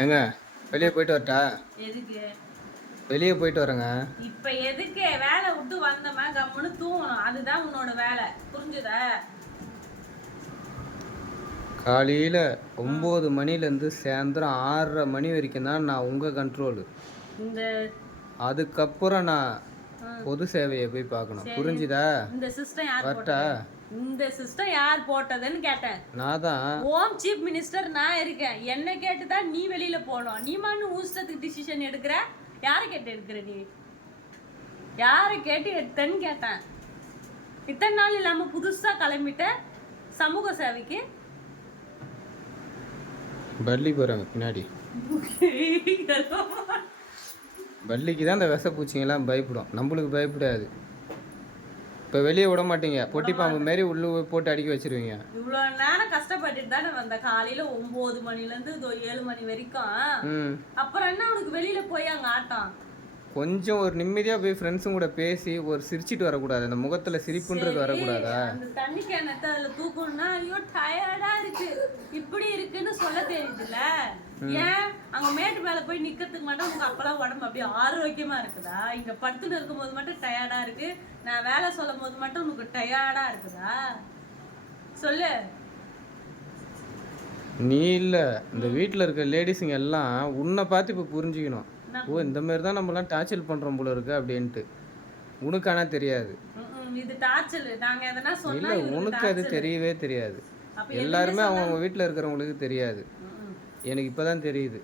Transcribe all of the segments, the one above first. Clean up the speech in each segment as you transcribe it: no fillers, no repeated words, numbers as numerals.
ஏங்க வெளியே போயிட்டு வரட்டா? எதுக்கு? வெளியே போயிட்டு வரேங்க. இப்ப எதுக்கு? வேலை விட்டு வந்தோமா கம்முன்னு தூங்கணும், அதுதான் உன்னோட வேலை, புரிஞ்சுதா? காலையில் 9 மணிலேருந்து சாயந்தரம் 6:30 மணி வரைக்கும் தான் நான் உங்கள் கண்ட்ரோலு. இந்த அதுக்கப்புறம் நான் பொது சேவையை போய் பார்க்கணும், புரிஞ்சுதா? இந்த சிஸ்டம் யார் வரட்டா? இந்த சிஸ்டம் யார் போட்டதுன்னு கேட்டேன். நான் தான். ஹோம் சீஃப் மினிஸ்டர் நான் இருக்கேன். என்ன கேட்டு தான் நீ வெளியில போகணும். நீ மண்ணு ஊசத்துக்கு டிசிஷன் எடுக்கிற. யாரை கேட்டு எடுக்கிற நீ? யாரை கேட்டு எடுத்தேன்னு கேட்டேன். இத்தனை நாள் இல்லாம புதுசா கிளம்பிட்ட சமூக சேவைக்கு. பள்ளி போகிறாங்க பின்னாடி. பள்ளிக்கு தான் இந்த விஷப்பூச்சிங்கெல்லாம் பயப்படும், நம்மளுக்கு பயப்படாது. இப்போ வெளியே விட மாட்டீங்க, பொட்டி பாம்பு மாரி உள்ளே போட்டு அடிக்க வச்சிருவீங்க. இவ்வளோ நேரம் கஷ்டப்பட்டுட்டு தானே வந்த, காலையில 9 மணிலேருந்து 7 மணி வரைக்கும். அப்புறம் என்ன உனக்கு வெளியில போய் அங்கே ஆட்டம்? கொஞ்சம் ஒரு நிம்மதியாக போய் ஃப்ரெண்ட்ஸும் கூட பேசி ஒரு சிரிச்சிட்டு வரக்கூடாது? அந்த முகத்தில் சிரிப்புன்றது வரக்கூடாதா? அந்த தண்ணி கேனத்தை அதில் தூக்கணும்னா ஐயோ டயர்டா இருக்கு இப்படி இருக்குன்னு சொல்ல தெரியுதுல்ல. ஏன் அங்கே மேட்டு மேலே போய் நிற்கிறதுக்கு மட்டும் உங்க அப்பெல்லாம் உடம்பு அப்படியே ஆரோக்கியமா இருக்குதா? இங்கே படுத்துட்டு இருக்கும் போது மட்டும் டயர்டா இருக்கு, நான் வேலை சொல்லும் போது மட்டும் உனக்கு டயர்டா இருக்குதா? சொல்லு. நீ இல்லை, இந்த வீட்டில் இருக்க லேடிஸுங்க எல்லாம் உன்னை பார்த்து இப்போ புரிஞ்சுக்கணும். ஓ, இந்த மாதிரி தான் நம்மலாம் டார்ச்சல் பண்ணுறோம் போல இருக்கு அப்படின்ட்டு. உனக்கு ஆனால் தெரியாது. இது டார்ச்சல். நாங்க எதனா சொன்னா இல்லை, உனக்கு அது தெரியவே தெரியாது. எல்லாருமே அவங்க வீட்டில் இருக்கிறவங்களுக்கு தெரியாது. எனக்கு இப்போ தான் தெரியுது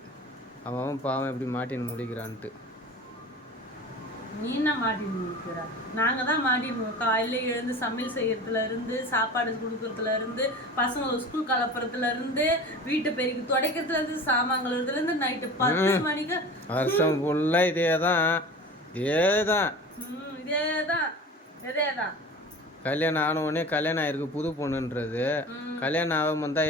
அவன் பாவம் எப்படி மாட்டின்னு முடிக்கிறான்ட்டு. நீ என்ன மாட்டின்னு முடிக்கிற? நாங்க தான் மாட்டின்னு காலையில எழுந்து சமையல் செய்யறதுல இருந்து, சாப்பாடு கொடுக்கறதுல இருந்து, பசங்களை ஸ்கூல் கலப்புறதுல இருந்து, வீட்டை பெருக்கி துடைக்கிறதுல இருந்து, சாமான்களதுல இருந்து நைட்டு 10 மணிக்கு வருஷம் ஃபுல்லாக இதேதான். கல்யாணம் ஆனவுடனே கல்யாணம் ஆயிருக்கு புது பொண்ணுன்றது, கல்யாணம் ஆகாம வந்தால்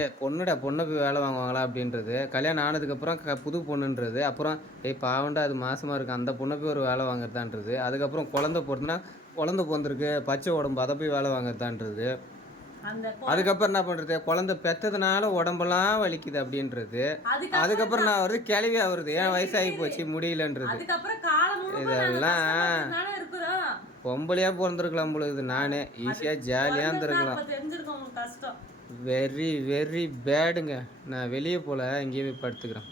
பொண்ணுக்கு வேலை வாங்குவாங்களா அப்படின்றது, கல்யாணம் ஆனதுக்கப்புறம் புது பொண்ணுன்றது, அப்புறம் பாவண்டா அது மாசமாக இருக்குது அந்த பொண்ணை போய் ஒரு வேலை வாங்குறதான்றது, அதுக்கப்புறம் குழந்தை போட்டுனா குழந்தை பிறந்திருக்கு பச்சை உடம்பு அதை போய் வேலை வாங்குறதான்றது, அதுக்கப்புறம் என்ன பண்ணுறது குழந்தை பெற்றதுனால உடம்பெல்லாம் வலிக்குது அப்படின்றது, அதுக்கப்புறம் நான் வருது கிளவியாக வருது ஏன் வயசாகி போச்சு முடியலன்றது. இதெல்லாம் பொம்பளையா பிறந்திருக்கலாம் பொழுது நானே ஈஸியாக ஜாலியாக இருந்திருக்கலாம். வெரி வெரி பேடுங்க. நான் வெளியே போல இங்கேயே போய் படுத்துக்கிறேன்.